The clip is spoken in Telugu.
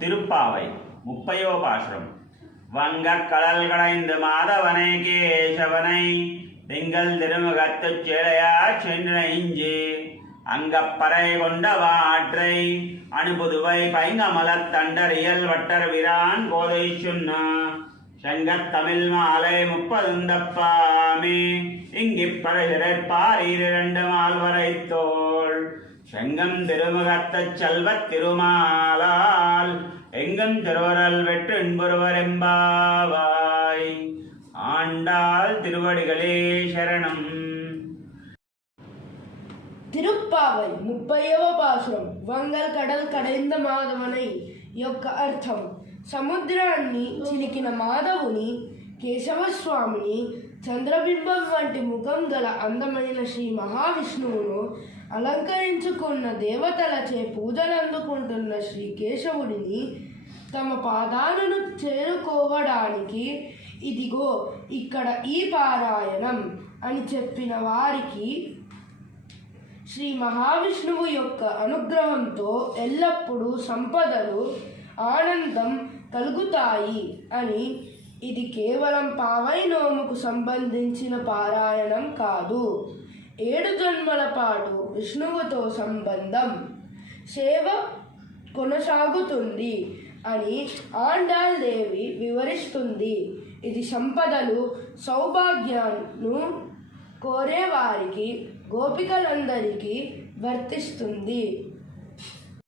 திருப்பாவை 30వ பாசுரம். வங்கக் கடல் கடைந்து மாதவனை கேசவனை திங்கள் திருமுகத்துச் சேலையாச் சென்ற இஞ்சி அங்கப்பறை கொண்ட வாற்றை அணுபுதுவை பைங்கமலத் தண்டரியல் வட்டர் விரான் கோதை சொன்னா செங்கத் தமிழ் மாலை 30 இங்கிப்பறைப்பார் 2 மால்வரை தோள் செங்கம் திருமுகத்தச் செல்வத் திருமாலால் எங்கும் திருவரல் வெற்று இன்புருவர் எம்பாவாய். ஆண்டாள் திருவடிகளே சரணம். తిరుప్పావై 30వ పాసురం. వంగల్ కడల్ కడైంద మాధవనై యొక్క అర్థం సముద్రాన్ని చిలికిన మాధవుని, కేశవస్వామిని, చంద్రబింబం వంటి ముఖం గల అందమైన శ్రీ మహావిష్ణువును అలంకరించుకున్న దేవతలచే పూజలందుకుంటున్న శ్రీ కేశవుడిని తమ పాదాలను చేరుకోవడానికి ఇదిగో ఇక్కడ ఈ పారాయణం అని చెప్పిన వారికి శ్రీ మహావిష్ణువు యొక్క అనుగ్రహంతో ఎల్లప్పుడూ సంపదలు, ఆనందం కలుగుతాయి అని. ఇది కేవలం పావై నోముకు సంబంధించిన పారాయణం కాదు. 7 జన్మల పాటు విష్ణువుతో సంబంధం, సేవ కొనసాగుతుంది అని ఆండాళ్ దేవి వివరిస్తుంది. ఇది సంపదలు, సౌభాగ్యాన్ని కోరేవారికి, గోపికలందరికీ వర్తిస్తుంది.